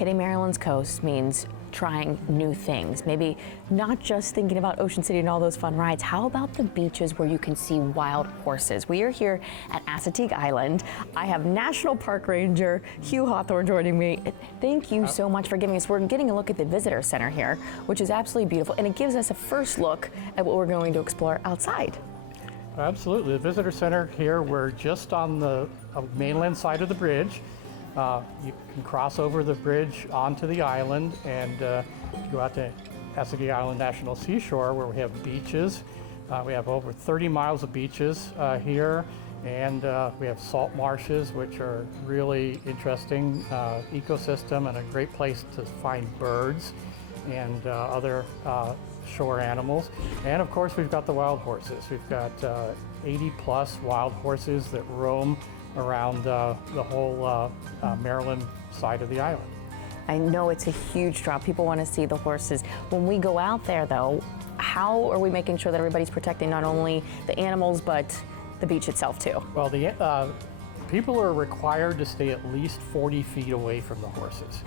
Hitting Maryland's coast means trying new things, maybe not just thinking about Ocean City and all those fun rides. How about the beaches where you can see wild horses? We are here at Assateague Island. I have National Park Ranger Hugh Hawthorne joining me. Thank you so much for giving us, we're getting a look at the visitor center here, which is absolutely beautiful, and it gives us a first look at what we're going to explore outside. Absolutely, the visitor center here, we're just on the mainland side of the bridge. You can cross over the bridge onto the island and go out to Assateague Island National Seashore, where we have beaches. We have over 30 miles of beaches here, and we have salt marshes, which are really interesting ecosystem and a great place to find birds and other shore animals. And of course, we've got the wild horses. We've got 80 plus wild horses that roam around the whole Maryland side of the island. I know it's a huge draw. People want to see the horses. When we go out there, though, how are we making sure that everybody's protecting not only the animals, but the beach itself, too? Well, the people are required to stay at least 40 feet away from the horses.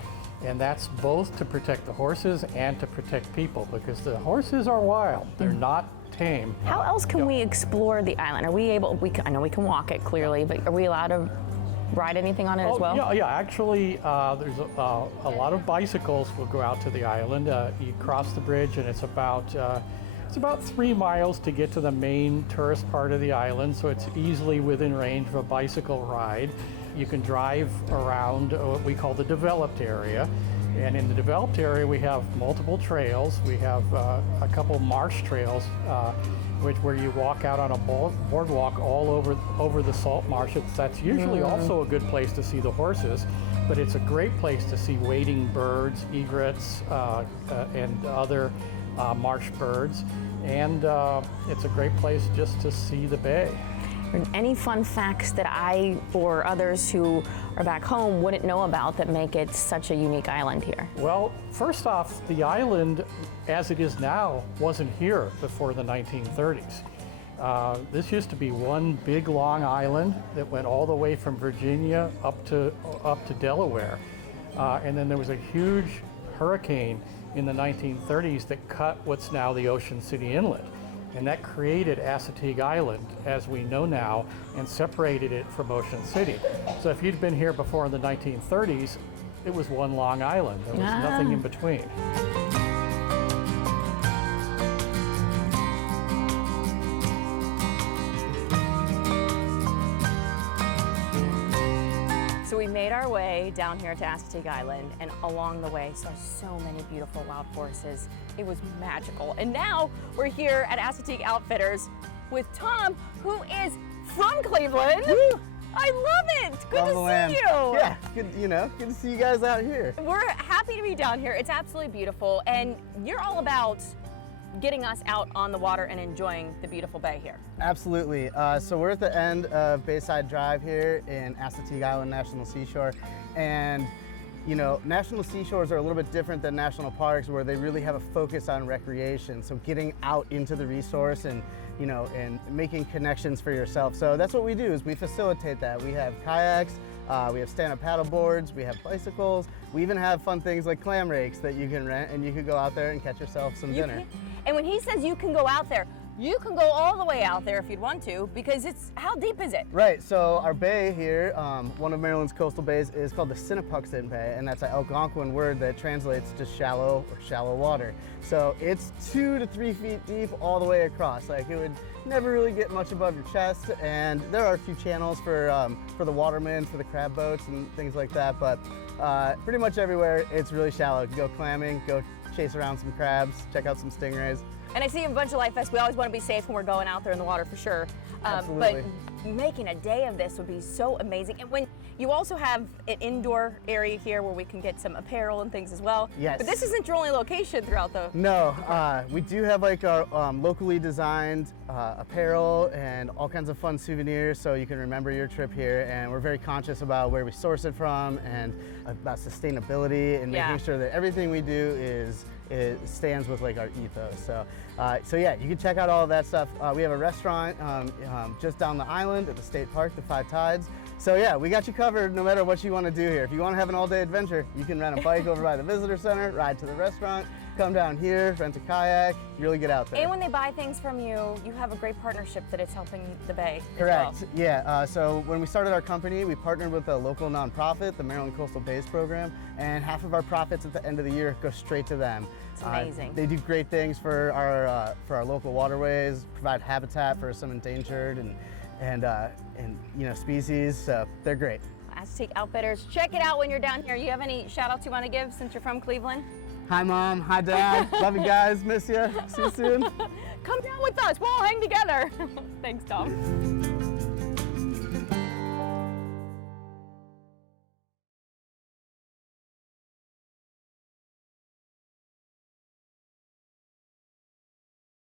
And that's both to protect the horses and to protect people, because the horses are wild. They're not tame. How else can we explore the island? Are we able, I know we can walk it clearly, but are we allowed to ride anything on it as well? Yeah, actually there's a lot of bicycles will go out to the island. You cross the bridge and it's about 3 miles to get to the main tourist part of the island, so it's easily within range of a bicycle ride. You can drive around what we call the developed area. And in the developed area, we have multiple trails. We have a couple marsh trails, where you walk out on a boardwalk all over the salt marshes. That's usually also a good place to see the horses, but it's a great place to see wading birds, egrets, and other marsh birds. And it's a great place just to see the bay. Any fun facts that I or others who are back home wouldn't know about that make it such a unique island here? Well, first off, the island as it is now wasn't here before the 1930s. This used to be one big long island that went all the way from Virginia up to Delaware. And then there was a huge hurricane in the 1930s that cut what's now the Ocean City Inlet. And that created Assateague Island, as we know now, and separated it from Ocean City. So if you'd been here before in the 1930s, it was one long island. There was nothing in between. So we made our way down here to Assateague Island, and along the way saw so many beautiful wild horses. It was magical. And now we're here at Assateague Outfitters with Tom, who is from Cleveland. Woo! I love it. Good to see you. Yeah, good to see you guys out here. We're happy to be down here. It's absolutely beautiful, and you're all about getting us out on the water and enjoying the beautiful bay here. Absolutely. So we're at the end of Bayside Drive here in Assateague Island National Seashore, and national seashores are a little bit different than national parks, where they really have a focus on recreation. So getting out into the resource and making connections for yourself. So that's what we do, is we facilitate that. We have kayaks, we have stand-up paddle boards, we have bicycles. We even have fun things like clam rakes that you can rent, and you could go out there and catch yourself some dinner. And when he says you can go out there, you can go all the way out there if you'd want to, because how deep is it? Right, so our bay here, one of Maryland's coastal bays, is called the Sinnapuxent Bay, and that's an Algonquin word that translates to shallow or shallow water. So it's 2 to 3 feet deep all the way across. Like, it would never really get much above your chest, and there are a few channels for the watermen, for the crab boats and things like that, but pretty much everywhere it's really shallow. You can go clamming, go chase around some crabs, check out some stingrays. And I see a bunch of life vests. We always want to be safe when we're going out there in the water, for sure. Absolutely. But making a day of this would be so amazing. And when you also have an indoor area here where we can get some apparel and things as well. Yes. But this isn't your only location throughout the... No, we do have like our locally designed apparel and all kinds of fun souvenirs, so you can remember your trip here. And we're very conscious about where we source it from and about sustainability and making sure that everything we do it stands with like our ethos. So yeah, you can check out all of that stuff. We have a restaurant just down the island at the state park, the Five Tides. So yeah, we got you covered no matter what you want to do here. If you want to have an all-day adventure, you can rent a bike over by the visitor center, ride to the restaurant, come down here, rent a kayak, really get out there. And when they buy things from you, you have a great partnership that it's helping the Bay. Correct. As well. Yeah. So when we started our company, we partnered with a local nonprofit, the Maryland Coastal Bays Program, and half of our profits at the end of the year go straight to them. It's amazing. They do great things for our local waterways, provide habitat for some endangered and species. So they're great. Assateague Outfitters, check it out when you're down here. You have any shout outs you want to give since you're from Cleveland? Hi Mom, hi Dad, love you guys, miss you, see you soon. Come down with us, we'll all hang together. Thanks, Tom.